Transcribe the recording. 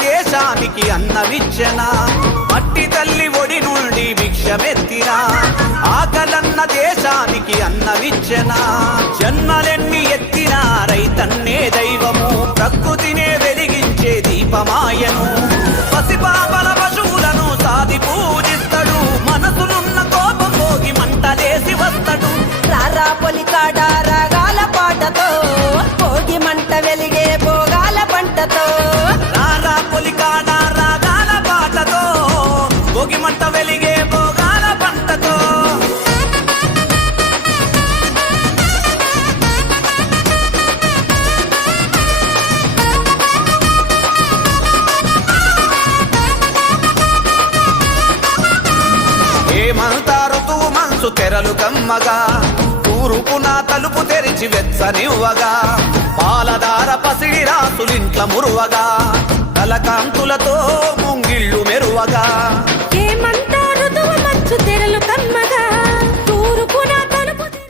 దేశానికి అన్నమిచ్చెన మట్టి తల్లి ఒడి నుండి భిక్షమెత్తిన ఆకలన్న దేశానికి అన్నమిచ్చెన జన్మలెన్ని ఎత్తిన రైతన్నే దైవము ప్రకృతినే వెలిగించే దీపమాయను పసిపాపల పశువులను సాది పూజిస్తాడు మనసులున్న కోపం పోగి మంటలేసి వస్తాడు రారా పొలికాడ రాగాల పాటతో భోగి మంట వెలిగే భోగాల పంటతో రారా పొలికాడ రాగాల పాటతో భోగి మంట వెలిగే భోగాల పంటతో ఏమంతా ఋతువు మనసు తెరలు కమ్మగా తూరుపున తలుపు తెరిచి వెచ్చనివ్వగా పాలదార పసిడి రాసులింట్ల మురువగా కలకాంతులతో ముంగిళ్ళు మెరువగా